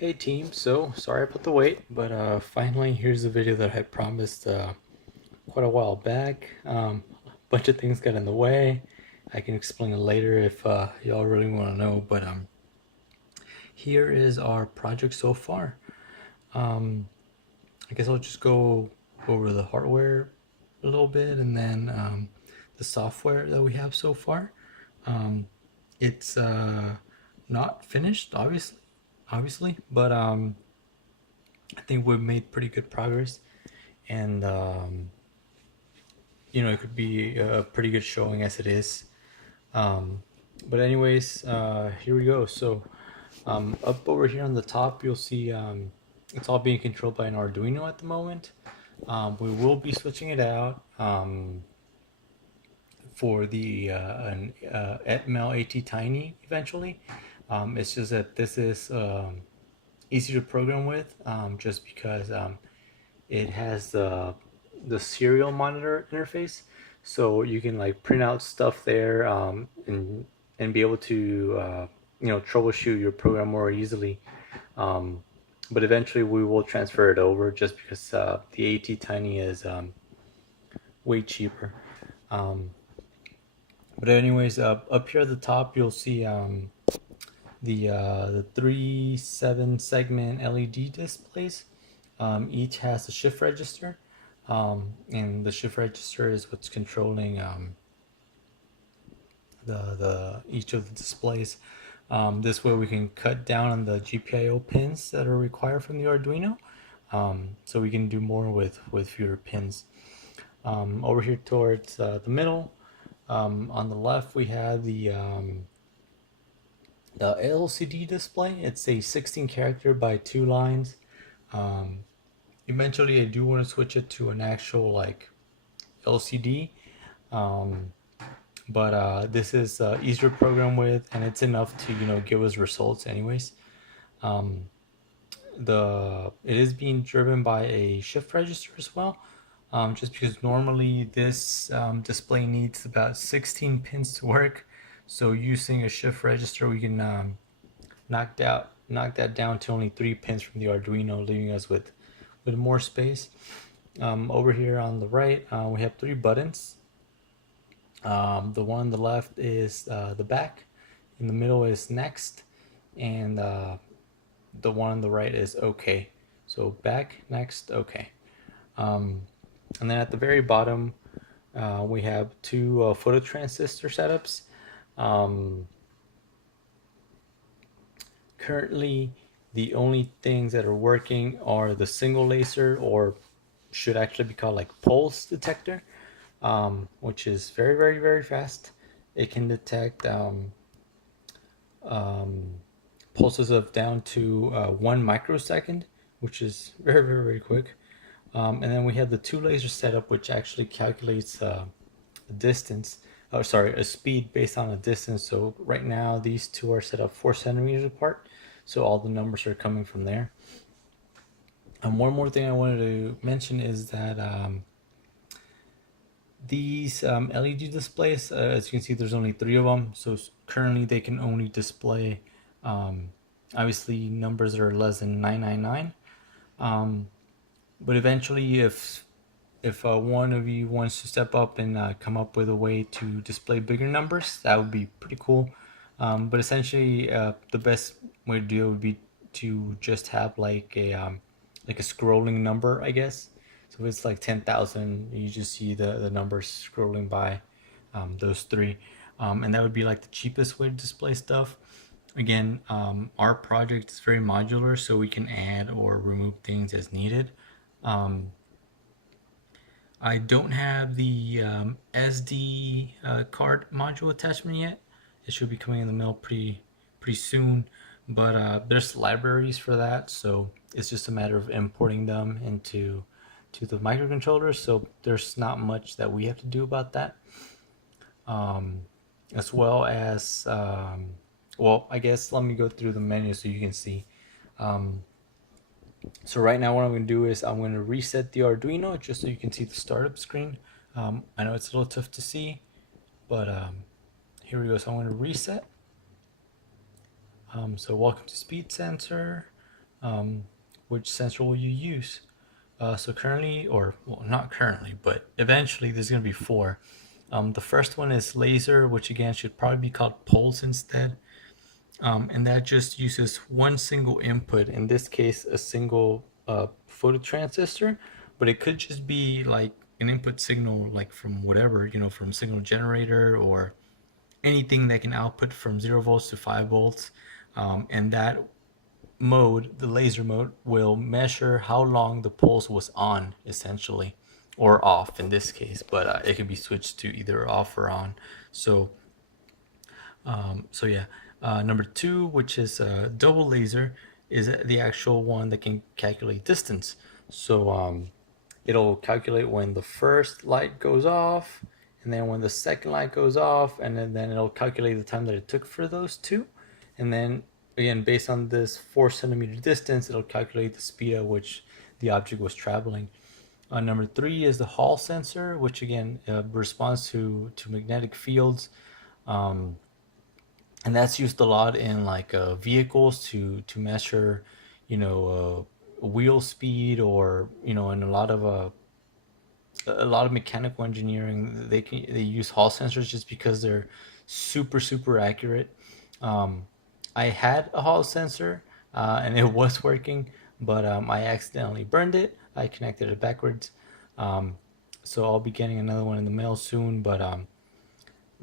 Hey team, so sorry about the wait, but finally here's the video that I promised quite a while back. A bunch of things got in the way. I can explain it later if y'all really want to know, but here is our project so far. Um, I guess I'll just go over the hardware a little bit and then the software that we have so far. Um, it's not finished, obviously, but I think we've made pretty good progress, and it could be a pretty good showing as it is. Um, but anyways, here we go. So up over here on the top, you'll see it's all being controlled by an Arduino at the moment. We will be switching it out for the an Atmel AT Tiny eventually. It's just that this is easy to program with, just because it has the serial monitor interface, so you can like print out stuff there, and be able to troubleshoot your program more easily. Um, but eventually we will transfer it over just because the AT Tiny is way cheaper. Um, but anyways, up here at the top you'll see the 3 7 segment LED displays. Each has a shift register, and the shift register is what's controlling the each of the displays. This way we can cut down on the GPIO pins that are required from the Arduino, so we can do more with fewer pins. Over here towards the middle, on the left we have the LCD display. It's a 16 character by 2 lines. Um, Eventually I do want to switch it to an actual like LCD, um, but this is easier to program with, and it's enough to give us results anyways. Um, the It is being driven by a shift register as well, just because normally this display needs about 16 pins to work. So using a shift register, we can knock that down to only 3 pins from the Arduino, leaving us with more space. Over here on the right, we have 3 buttons. The one on the left is the back, in the middle is next, and the one on the right is OK. So back, next, OK. And then at the very bottom, we have 2 phototransistor setups. Um, Currently, the only things that are working are the single laser, or should actually be called like pulse detector, which is very, very, very fast. It can detect um, pulses of down to 1 microsecond, which is very, very, very quick. And then we have the 2 laser setup, which actually calculates a distance, oh sorry, a speed based on a distance. So right now these two are set up 4 centimeters apart, so all the numbers are coming from there. And one more thing I wanted to mention is that these LED displays, as you can see, there's only 3 of them. So currently they can only display, obviously, numbers that are less than 999. But eventually, if one of you wants to step up and come up with a way to display bigger numbers, that would be pretty cool. But essentially, the best way to do it would be to just have like a scrolling number, I guess. So if it's like 10,000, you just see the numbers scrolling by, those 3, and that would be like the cheapest way to display stuff. Again, our project is very modular, so we can add or remove things as needed. I don't have the SD card module attachment yet. It should be coming in the mail pretty soon, but there's libraries for that, so it's just a matter of importing them into the microcontroller. So there's not much that we have to do about that. As well as well, I guess let me go through the menu so you can see. So right now what I'm going to do is I'm going to reset the Arduino just so you can see the startup screen. I know it's a little tough to see, but here we go. So I'm going to reset. So welcome to Speed Sensor. which sensor will you use? So currently, or well, not currently, but eventually there's going to be four. The first one is laser, which again should probably be called pulse instead. And that just uses one single input, in this case, a single phototransistor, but it could just be like an input signal, like from whatever, from signal generator or anything that can output from 0 volts to 5 volts. And that mode, the laser mode, will measure how long the pulse was on, essentially, or off in this case, but it can be switched to either off or on. So yeah. Number two, which is a double laser, is the actual one that can calculate distance. So it'll calculate when the first light goes off, and then when the second light goes off, and then it'll calculate the time that it took for those two. And then again, based on this 4 centimeter distance, it'll calculate the speed at which the object was traveling. Number three is the Hall sensor, which again responds to magnetic fields. And that's used a lot in like vehicles to measure, wheel speed, or in a lot of mechanical engineering. They use Hall sensors just because they're super super accurate. I had a Hall sensor, and it was working, but I accidentally burned it. I connected it backwards. Um, so I'll be getting another one in the mail soon, but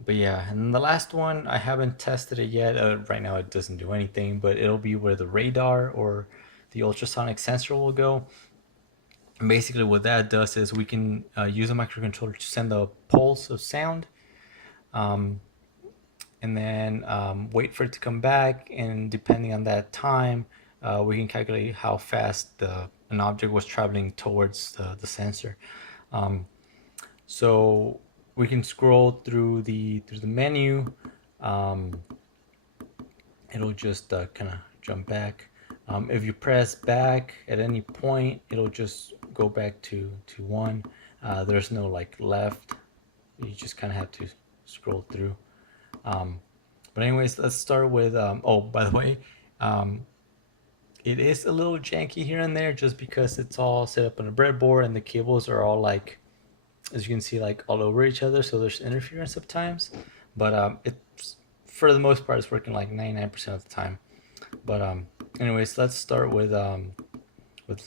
yeah. And the last one, I haven't tested it yet. Right now it doesn't do anything, but it'll be where the radar or the ultrasonic sensor will go. And basically what that does is we can use a microcontroller to send a pulse of sound, um, and then wait for it to come back. And depending on that time, we can calculate how fast an object was traveling towards the sensor. Um, so we can scroll through the menu. Um, it'll just kind of jump back. If you press back at any point, it'll just go back to one. There's no like left. You just kind of have to scroll through. But anyways, let's start with. Oh, by the way, um, it is a little janky here and there just because it's all set up on a breadboard and the cables are all like, as you can see, like all over each other. So there's interference sometimes, but it's for the most part it's working like 99% of the time. But anyways, let's start with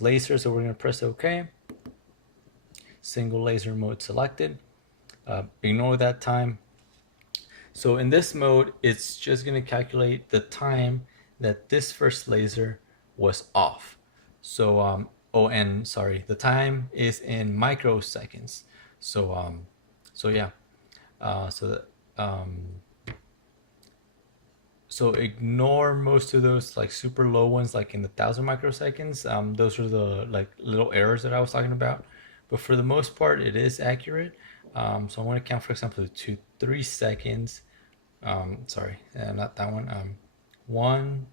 laser. So we're gonna press OK. Single laser mode selected. Ignore that time. So in this mode, it's just gonna calculate the time that this first laser was off. So oh, and sorry, the time is in microseconds. So yeah. So ignore most of those like super low ones, like in the 1,000 microseconds. Those are the like little errors that I was talking about. But for the most part, it is accurate. So I want to count, for example, to 3 seconds. Sorry, not that one. 1,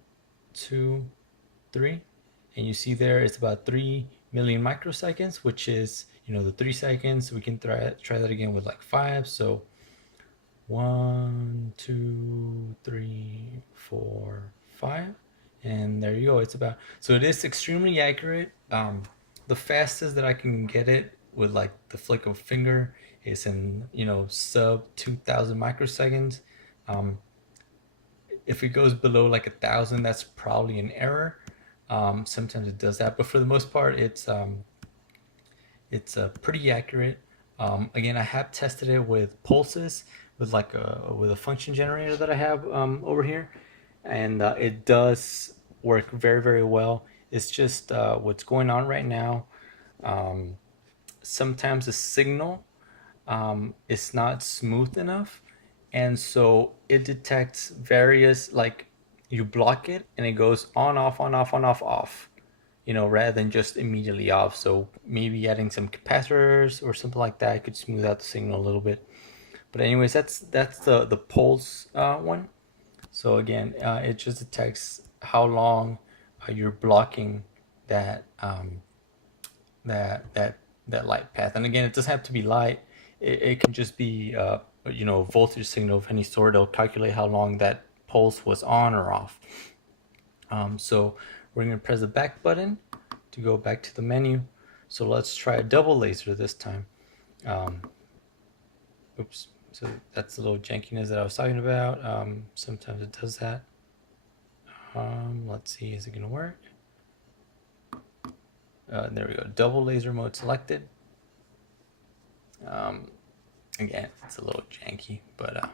2, 3, and you see there it's about 3 million microseconds, which is the 3 seconds. We can try that again with like 5. So 1, 2, 3, 4, 5, and there you go. So it is extremely accurate. The fastest that I can get it with like the flick of a finger is in sub 2,000 microseconds. If it goes below like 1,000, that's probably an error. Sometimes it does that, but for the most part, it's pretty accurate. Again, I have tested it with pulses, with a function generator that I have over here, and it does work very very well. It's just what's going on right now. Sometimes the signal is not smooth enough, and so it detects various, like, you block it and it goes on off on off on off off, rather than just immediately off. So maybe adding some capacitors or something like that could smooth out the signal a little bit. But anyways, that's the pulse one. So again, it just detects how long you're blocking that that light path. And again, it doesn't have to be light. It can just be voltage signal of any sort. It'll calculate how long that pulse was on or off. So we're going to press the back button to go back to the menu. So let's try a double laser this time. Oops. So that's the little jankiness that I was talking about. Sometimes it does that. Let's see, is it going to work? There we go. Double laser mode selected. Again, it's a little janky, but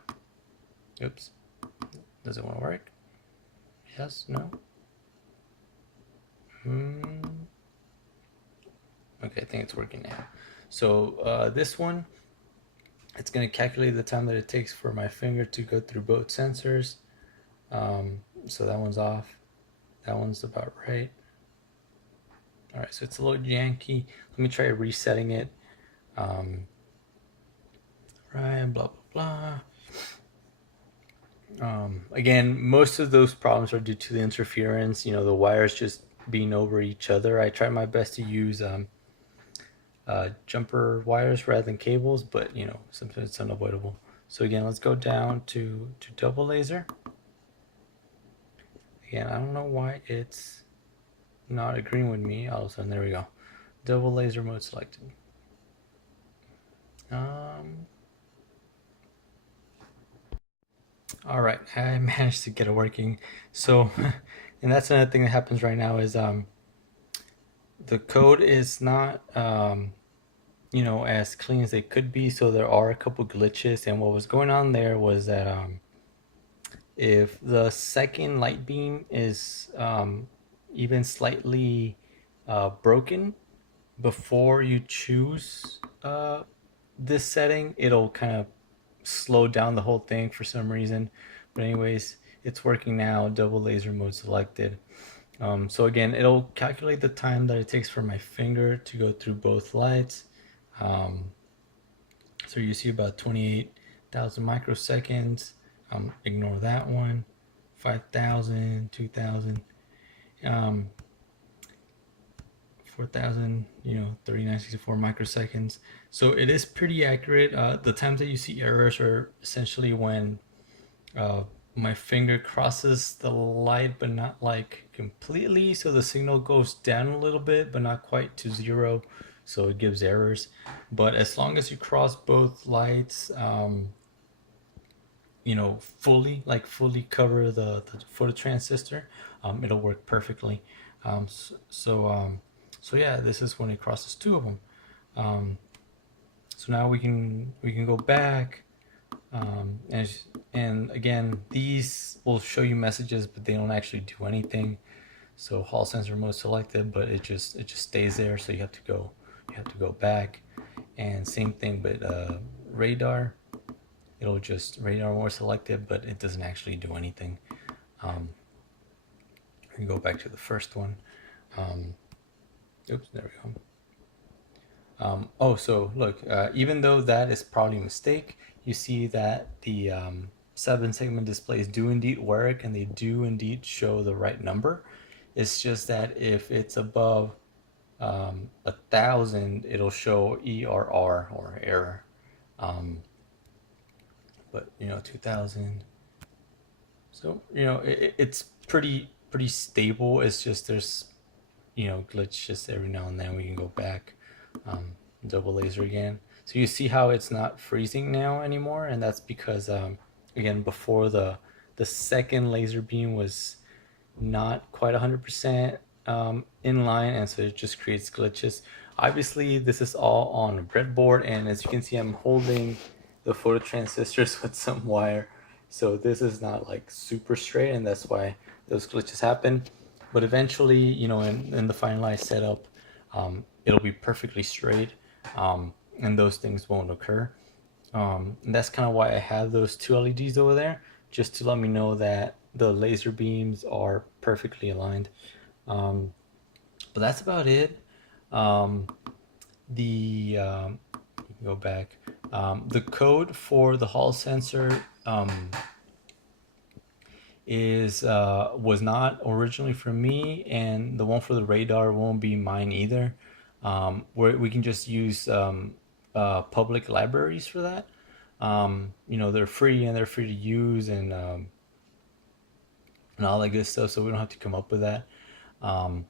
oops. Does it want to work? Yes, no? Okay, I think it's working now. So this one, it's going to calculate the time that it takes for my finger to go through both sensors. So that one's off. That one's about right. All right, so it's a little janky. Let me try resetting it. Right, blah, blah, blah. Again, most of those problems are due to the interference, the wires just being over each other. I tried my best to use jumper wires rather than cables, but sometimes it's unavoidable. So again, let's go down to double laser. Again, I don't know why it's not agreeing with me. All of a sudden, there we go. Double laser mode selected. All right, I managed to get it working. So, and that's another thing that happens right now is the code is not as clean as it could be. So there are a couple glitches, and what was going on there was that if the second light beam is even slightly broken before you choose this setting, it'll kind of slow down the whole thing for some reason. But anyways, it's working now. Double laser mode selected. So again, it'll calculate the time that it takes for my finger to go through both lights. So you see about 28,000 microseconds. Ignore that one. 5,000, 2,000, 4,000, 3964 microseconds. So it is pretty accurate. The times that you see errors are essentially when my finger crosses the light, but not like completely. So the signal goes down a little bit, but not quite to zero. So it gives errors. But as long as you cross both lights, fully cover the phototransistor, it'll work perfectly. So yeah, this is when it crosses two of them. So now we can go back, and again, these will show you messages, but they don't actually do anything. So Hall sensor mode selected, but it just stays there. So you have to go back, and same thing, but radar. It'll just radar more selected, but it doesn't actually do anything. We can go back to the first one. Oops, there we go. So look, even though that is probably a mistake, you see that the 7-segment displays do indeed work, and they do indeed show the right number. It's just that if it's above 1,000, it'll show ERR or error. But 2,000. So it's pretty stable. It's just there's glitches every now and then. We can go back, double laser again. So you see how it's not freezing now anymore, and that's because again, before the second laser beam was not quite 100% in line, and so it just creates glitches. Obviously, this is all on a breadboard, and as you can see, I'm holding the phototransistors with some wire, so this is not like super straight, and that's why those glitches happen. But eventually, in the finalized setup, it'll be perfectly straight, and those things won't occur. And that's kind of why I have those two LEDs over there, just to let me know that the laser beams are perfectly aligned. But that's about it. Go back. The code for the Hall sensor was not originally from me, and the one for the radar won't be mine either. We can just use public libraries for that. They're free, and they're free to use, and and all that good stuff, so we don't have to come up with that. Um,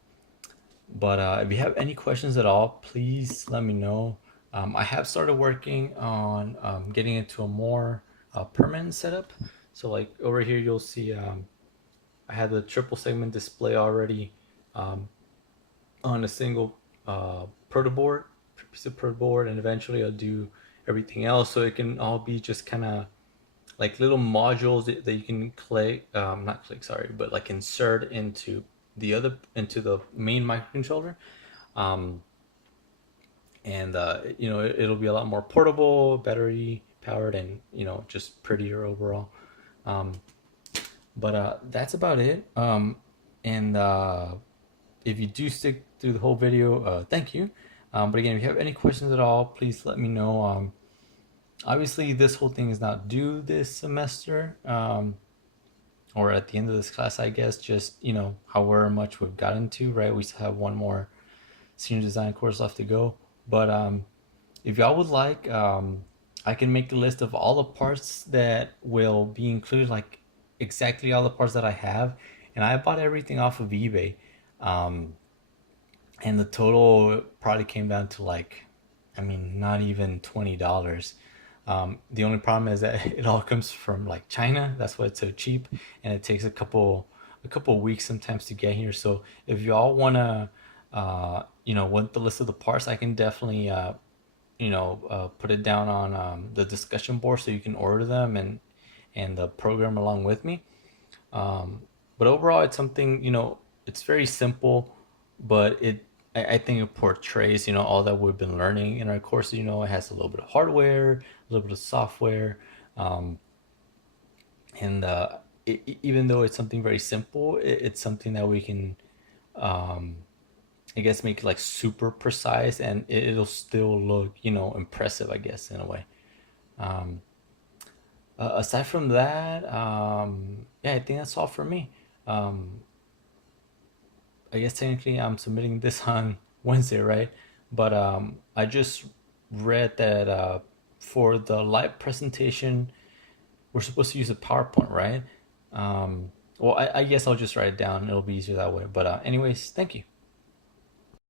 but if you have any questions at all, please let me know. I have started working on getting into a more permanent setup. So like over here, you'll see I had the triple segment display already um, on a single proto board, piece of proto board, and eventually I'll do everything else. So it can all be just kind of like little modules that you can click, not click, sorry, but like insert into the main microcontroller. Um, and it'll be a lot more portable, battery powered, and just prettier overall. Um, but that's about it. And if you do stick through the whole video, thank you. But again, if you have any questions at all, please let me know. Obviously, this whole thing is not due this semester, or at the end of this class, I guess. Just however much we've gotten to, right? We still have one more senior design course left to go. But if y'all would like, I can make a list of all the parts that will be included, like exactly all the parts that I have. And I bought everything off of eBay. Um, and the total probably came down to like, I mean, not even $20. The only problem is that it all comes from like China. That's why it's so cheap, and it takes a couple weeks sometimes to get here. So if y'all wanna, want the list of the parts, I can definitely, put it down on the discussion board so you can order them and the program along with me. Um, but overall, it's something, it's very simple, but I think it portrays, all that we've been learning in our course. It has a little bit of hardware, a little bit of software, um, and even though it's something very simple, it's something that we can, um, I guess, make it like super precise, and it'll still look, impressive, I guess, in a way. Um, Aside from that, yeah, I think that's all for me. Um, I guess technically I'm submitting this on Wednesday, right? But I just read that for the live presentation, we're supposed to use a PowerPoint, right? Well, I guess I'll just write it down. It'll be easier that way. But anyways, thank you.